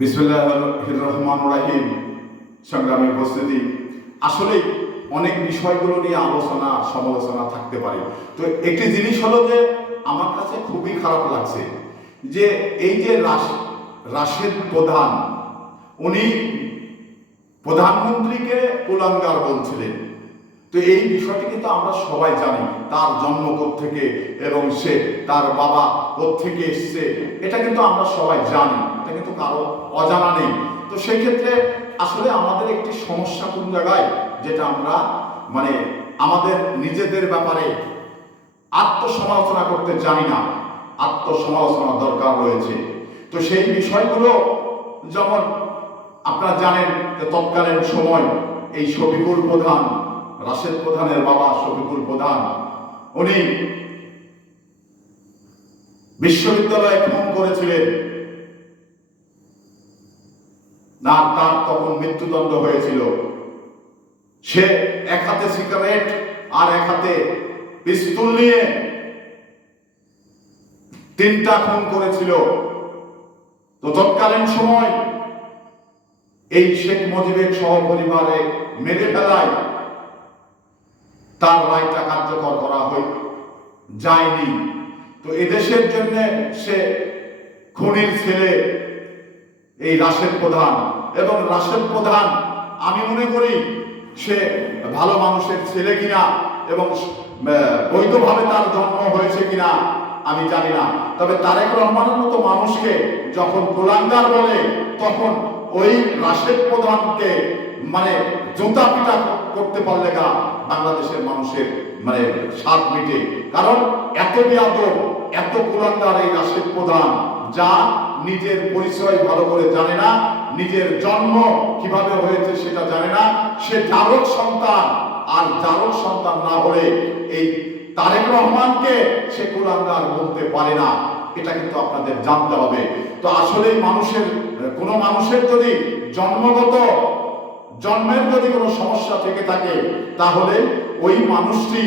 বিসমিল্লাহির রহমানির রহিম। সংগ্রামী উপস্থিতি, আসলে অনেক বিষয়গুলো নিয়ে আলোচনা সমালোচনা থাকতে পারে। তো একটি জিনিস হলো যে আমার কাছে খুবই খারাপ লাগছে যে এই যে রাশেদ প্রধান, উনি প্রধানমন্ত্রীকে কুলাঙ্গার বলছিলেন। তো এই বিষয়টি কিন্তু আমরা সবাই জানি, তার জন্ম কোত্থেকে এবং সে তার বাবা কোত্থেকে এসছে, এটা কিন্তু আমরা সবাই জানি, এটা কিন্তু কারো অজানা নেই। তো সেই ক্ষেত্রে আসলে আমাদের একটি সমস্যা কোন জায়গায়, যেটা আমরা আমাদের নিজেদের ব্যাপারে আত্মসমালোচনা করতে জানি না। আত্মসমালোচনা দরকার রয়েছে। তো সেই বিষয়গুলো যেমন আপনারা জানেন যে তৎকালীন সময় এই শফিকুল প্রধান, রাশেদ প্রধানের বাবা শফিকুল প্রধান, উনি বিশ্ববিদ্যালয়ে খুন করেছিলেন। না, তার তখন মৃত্যুদণ্ড হয়েছিল। সে এক হাতে সিগারেট আর এক হাতে পিস্তল নিয়ে 3টা খুন করেছিল। তো তৎকালীন সময় এই শেখ মুজিবের সহপরিবারে মেরে ফেলায় তার রায়টা কার্যকর করা যায়নি। তো এদেশের জন্য সে খুনির ছেলে এই রাশেদ প্রধান, এবং রাশেদ প্রধান আমি মনে করি সে ভালো মানুষের ছেলে কিনা এবং বৈধভাবে তার জন্ম হয়েছে কিনা আমি জানি না। তবে তারেক রহমানের মতো মানুষকে যখন কুলাঙ্গার বলে, তখন ওই রাশেদ প্রধানকে জুতা পিটা করতে পারলে বাংলাদেশের মানুষের স্বাদ মিটে। কারণ এত বেয়াদব, এত কুলাঙ্গার এই রাশেদ প্রধান, যা নিজের পরিচয় ভালো করে জানে না, নিজের জন্ম কিভাবে হয়েছে সেটা জানে না। সে জারক সন্তান, আর জারক সন্তান না হলে এই তারেক রহমানকে সে কুলাঙ্গার বলতে পারে না। এটা কিন্তু আপনাদের জানতে হবে। তো আসলে কোনো মানুষের যদি জন্মের যদি কোনো সমস্যা থেকে থাকে, তাহলে ওই মানুষটি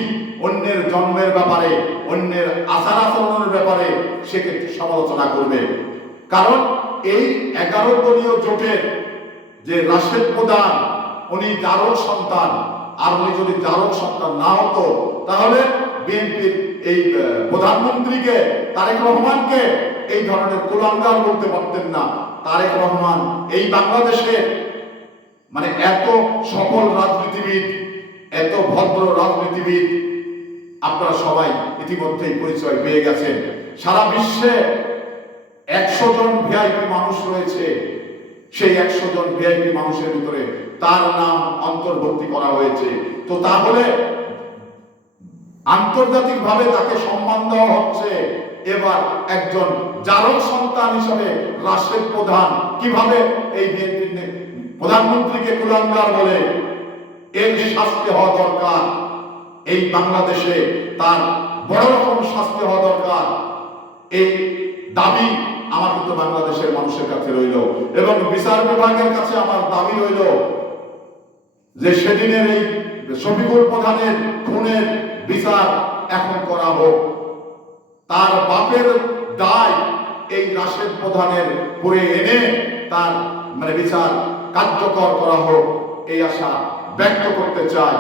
অন্যের জন্মের ব্যাপারে, অন্যের আচার আচরণের ব্যাপারে সে কিন্তু সমালোচনা করবে। কারণ এই 11 দলীয় জোটের যে রাশেদ প্রধান, উনি জারক সন্তান। আর উনি যদি জারক সন্তান না হতো, তাহলে বিএনপির এই প্রধানমন্ত্রীকে তারেক রহমানকে এই ধরনের কুলাঙ্গার বলতে পারতেন না। তারেক রহমান এই বাংলাদেশে এত সফল রাজনীতিবিদ, এত ভদ্র রাজনীতিবিদ, আপনারা সবাই ইতিমধ্যেই পরিচয় পেয়ে গেছেন। সারা বিশ্বে 100 জন ভিআইপি মানুষ রয়েছে। সেই 100 জন ভিআইপি মানুষের ভিতরে তার নাম অন্তর্ভুক্তি করা হয়েছে। তো তাহলে আন্তর্জাতিকভাবে তাকে সম্মান দেওয়া হচ্ছে। এবার একজন জারক সন্তান হিসেবে রাশেদ প্রধান কিভাবে এই বিএনপির প্রধানমন্ত্রীকে কুলাঙ্গার বলে? এর শাস্তি হওয়া দরকার। এই বাংলাদেশে তার বড় রকম শাস্তি হওয়া দরকার। এই দাবি আমার কিন্তু বাংলাদেশের মানুষের কাছে রইল, এবং বিচার বিভাগের কাছে আমার দাবি রইল যে সেদিনের এই শফিকুল প্রধানের খুনের বিচার এখন করা হোক। তার বাপের দায় এই রাশেদ প্রধানের পরে এনে তার বিচার কার্যকর করা হোক, এই আশা ব্যক্ত করতে চাই।